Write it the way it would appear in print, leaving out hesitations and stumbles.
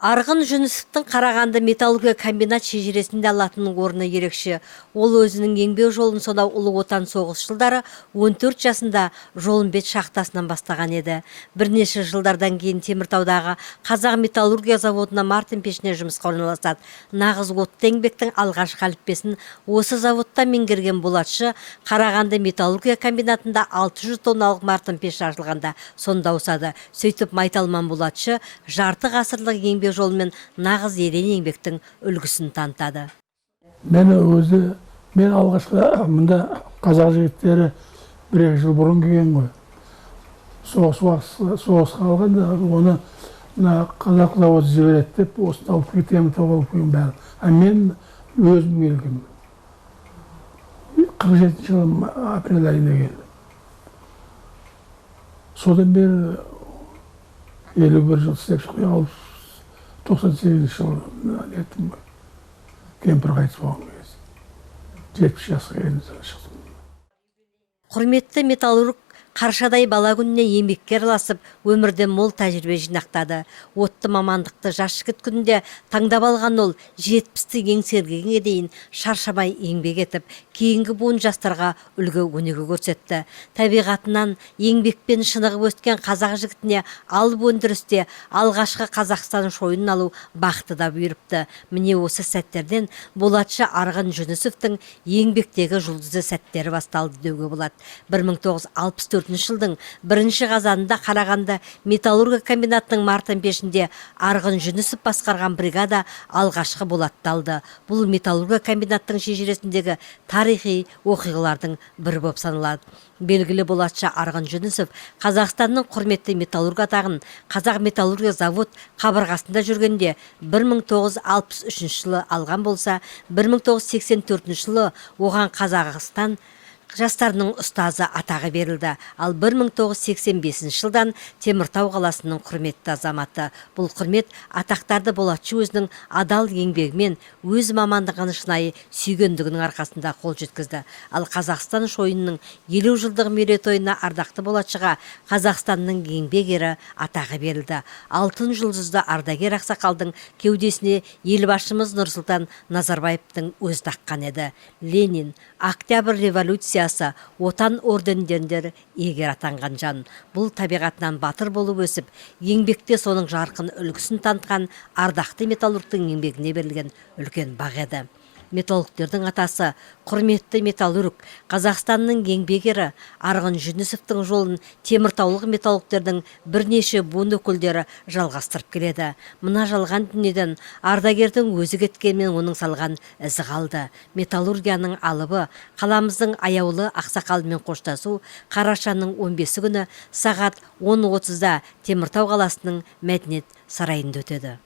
Арғын Жүнісовтың Қарағанды металлургия комбинат шежіресінде алатын орны ерекше. Ол өзінің еңбек жолын сонау Ұлы Отан соғыс жылдары 14 жасында Жолымбет шахтасынан бастаған еді. Бірнеше жылдардан кейін Теміртаудағы Қазақ металлургия заводына Мартин пешіне жұмысқа орналасады. Нағыз отты еңбектің алғашқы әліппесін осы заводта меңгерген болатшы Қарағанды металлургия комбинатында 600 тонналық Мартин пеш ашылғанда сонда ауысады. Сөйтіп Майталман болатшы жарты ғасырлық еңбек жолмен нағыз ерен еңбектің үлгісін танытады. Мен алғашқы мұнда қазақ жігіттері 1-2 жыл бұрын келген ғой. Соғысқа алғанда оны қазақ заводы жібереді деп осыны алып кетемін, алып келген бәрі. Мен өзім келгем. 47 жылы апрель айында келдім. Содан бері 51 жыл істеп шықпай 98 жылы неттім ғой. Кемпір қайтыс болған кез. 70 жасқа келдім шықтым. Құрметті металлург Қаршадай бала күніне еңбекке араласып, өмірде мол тәжірибе жинақтады. Отты мамандықты жас жігіт күнінде таңдап алған ол 70-ті еңсергенге дейін шаршамай еңбек етіп, кейінгі буын жастарға үлгі өнеге көрсетті. Табиғатынан еңбекпен шынығып өскен қазақ жігітіне алып өндірісте алғашқы Қазақстан шойынын алу бақыты да бұйырыпты. Міне осы сәттерден болатшы Арғын Жүнісовтың еңбектегі жұлдызды сәттері басталды деуге болады. 1964 жылдың 1 қазанында Қарағанды металлургия комбинатының Мартин пешінде Арғын Жүнісов басқарған бригада алғашқы болатталды. Бұл металлургия комбинаттың шежіресіндегі тарихи оқиғалардың бірі болып саналады. Белгілі болатшы Арғын Жүнісов Қазақстанның құрметті металлург атағын Қазақ металлургия завод қабырғасында жүргенде 1963 жылы алған болса, 1984 жылы оған Қазақстан жастарының ұстазы атағы берілді. Ал 1985 жылдан Теміртау қаласының құрметті азаматы. Бұл құрмет атақтарды болатшы өзінің адал еңбегімен өз мамандығын шынайы сүйгендігінің арқасында қол жеткізді. Ал Қазақстан шойынының 50 жылдық мерейтойына ардақты болатшыға Қазақстанның еңбек ері атағы берілді. Алтын жұлдызды ардагер ақсақалдың кеудесіне елбасшымыз Нұрсұлтан Назарбаевтың өзі таққан еді. Ленин, Октябрь революция отан ордендерінде егер атанған жан. Бұл табиғатынан батыр болып өсіп, еңбекте соның жарқын үлгісін танытқан ардақты металлургтың еңбегіне берілген үлкен бақ еді. Металлургтердің атасы, құрметті металлург, Қазақстанның еңбек ері Арғын Жүнісовтың жолын теміртаулық металлургтердің бірнеше буын өкілдері жалғастырып келеді. Мына жалған дүниеден ардагердің өзі кеткенмен оның салған ізі қалды. Металлургияның алыбы, қаламыздың аяулы ақсақалымен қоштасу қарашаның 15 күні сағат 10:30-да Теміртау қаласының мәдениет сарайында өтеді.